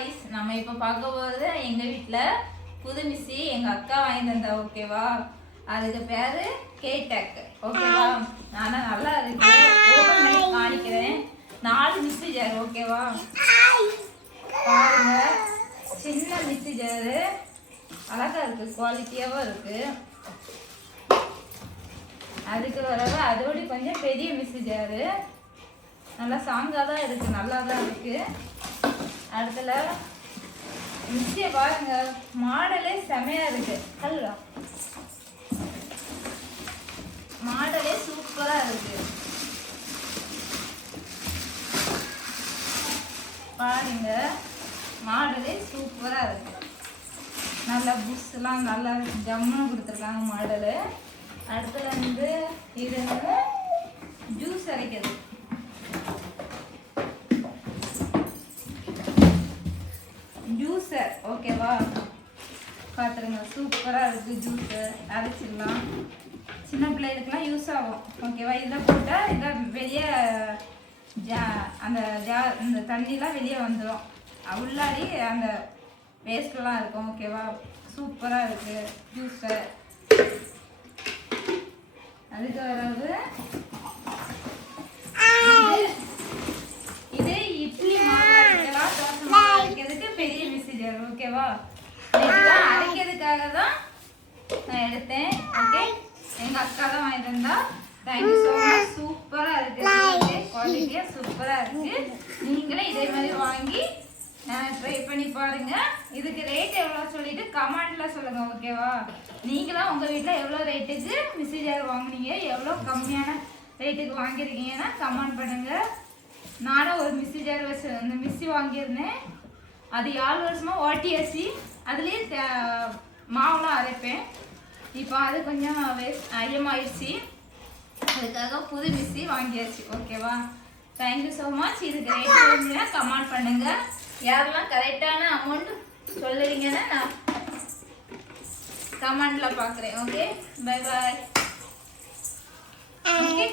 Guys, நம்ம இப்போ பார்க்க போகிறது எங்கள் வீட்டில் புது மிக்ஸி எங்கள் அக்கா வாங்கி தந்தா. ஓகேவா? அதுக்கு பேர் கேடெக். ஓகேவா? ஆனால் நல்லா இருக்கு. ஓப்பன் பண்ணி காணிக்கிறேன். 4 மிக்ஸி ஜார். ஓகேவா? பாருங்க, சின்ன மிக்ஸி ஜாரு அழகா இருக்கு, குவாலிட்டியாகவும் இருக்கு. அதுக்கு வரவு அதோட கொஞ்சம் பெரிய மிக்ஸி ஜாரு நல்லா சாங்காக தான் இருக்கு, நல்லா தான் இருக்கு. அடுத்துல மிக்ஸியை பாருங்க, மாடலே செமையா இருக்கு. ஹலோ, மாடலே சூப்பரா இருக்கு பாருங்க, மாடலே சூப்பரா இருக்கு. நல்லா புஷ்லாம் நல்லா ஜம்முன்னு கொடுத்துருக்காங்க மாடலு. அடுத்துல வந்து இது வந்து ஜூஸ் அரைக்கிறது. ஜூஸர். ஓகேவா? பார்த்துருங்க, சூப்பராக இருக்குது. ஜூஸர் அரைச்சிடலாம், சின்ன பிள்ளைகளுக்குலாம் யூஸ் ஆகும். ஓகேவா? இதில் போட்டால் இதை வெளியே அந்த தண்ணிலாம் வெளியே வந்துடும், உள்ளாடி அந்த வேஸ்ட்லாம் இருக்கும். ஓகேவா? சூப்பராக இருக்குது ஜூஸர். அதுக்கு வரது இது இட்லி மாவு அரைக்கலாம், தோசை மாவு அரைக்கிறதுக்கு பெரிய மிக்ஸி ஜார். ஓகேவா? இதெல்லாம் அரைக்கிறதுக்காக தான் நான் எடுத்தேன். ஓகே, எங்கள் அக்கா தான் வாங்கி தந்தா. Thank you so much. சூப்பராக இருக்குது, குவாலிட்டியாக சூப்பராக இருக்குது. நீங்களே இதே மாதிரி வாங்கி ட்ரை பண்ணி பாருங்க. இதுக்கு ரேட் எவ்வளோ சொல்லிட்டு கமெண்ட்ல சொல்லுங்க. ஓகேவா? நீங்களாம் உங்கள் வீட்டில் எவ்வளோ ரேட்டுக்கு மிக்ஸி ஜார் வாங்குனீங்க, எவ்வளோ கம்மியான ரேட்டுக்கு வாங்கியிருக்கீங்கன்னா கமெண்ட் பண்ணுங்க. நானும் ஒரு மிக்ஸி ஜார் வச்சு அந்த மிக்ஸி வாங்கியிருந்தேன். அது 7 வருஷமாக ஓட்டியாச்சு. அதுலேயே மாவுலாம் அரைப்பேன். இப்போ அது கொஞ்சம் அதிகமாகிடுச்சு. அதுக்காக புது மிக்ஸி வாங்கியாச்சு. ஓகேவா? Thank you so much. இதுக்கு ரேட் வேணும்னா கமெண்ட் பண்ணுங்க. யாரெல்லாம் கரெக்டான அமௌண்ட் சொல்லுவீங்கன்னா நான் கமெண்ட்ல பார்க்குறேன். Okay, bye bye. ஓகே.